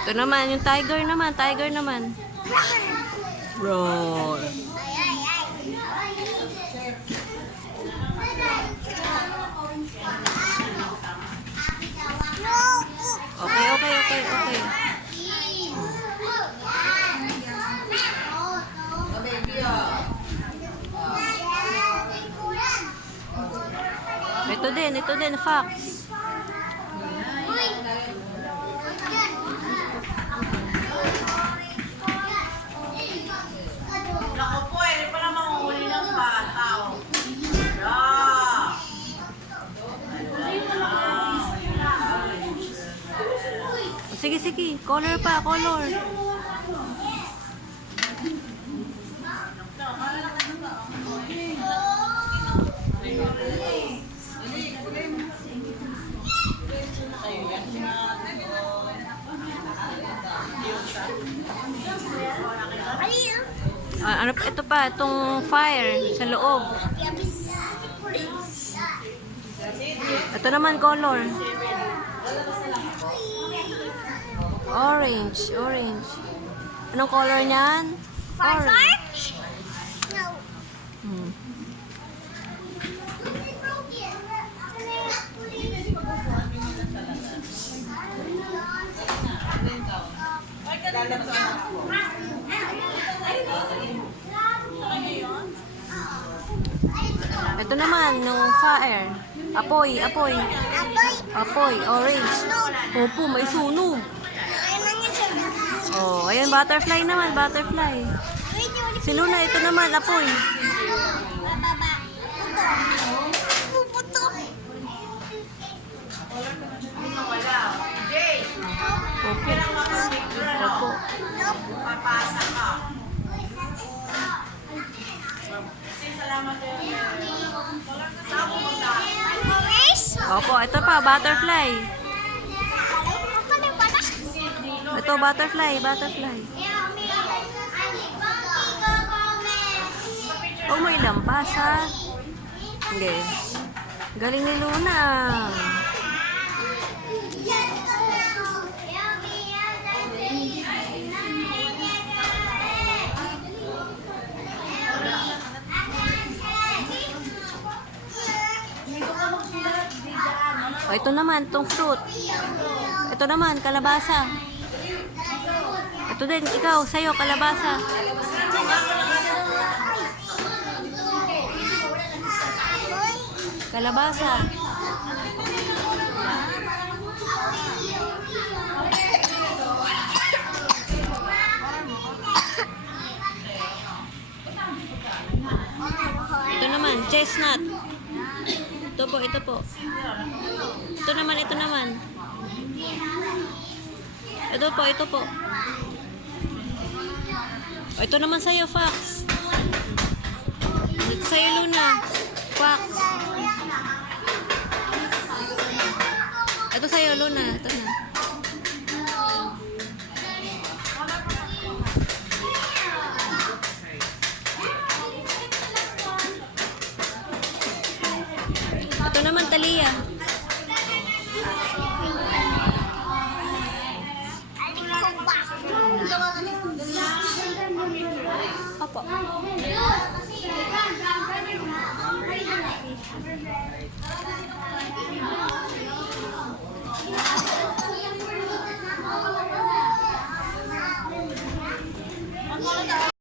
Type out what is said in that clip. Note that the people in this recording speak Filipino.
Ito naman, yung tiger naman, tiger naman. Roar. Okay, okay, okay, okay. Ito din, fox. Naku po, hindi pa naman mahuli ng bata. Sige, sige. Color pa, color. Ano pa? Ito pa, itong fire sa loob. Ito naman color. Orange, orange. Anong color niyan? Orange. Ito naman, yung fire. Apoy, apoy. Apoy, orange. Opo, may sunog. Oh, ayan, butterfly naman, butterfly. Si Luna, ito naman, apoy. Opo. Opo. Papasa ka. Opo, ito pa, butterfly. Ito, butterfly, butterfly. Oh, may lampas, ha? Hindi. Galing ni Luna. Oh, ito naman, itong fruit. Ito naman, kalabasa. Ito din, ikaw, sa'yo, kalabasa. Kalabasa. Ito naman, chestnut. Ito po, ito po. Ito naman, ito naman. Ito po, ito po. O, ito naman sa'yo, fox. Ito sa'yo, Luna. Fox. Ito sa'yo, Luna. Ito na. Ito naman, Talia. Opo.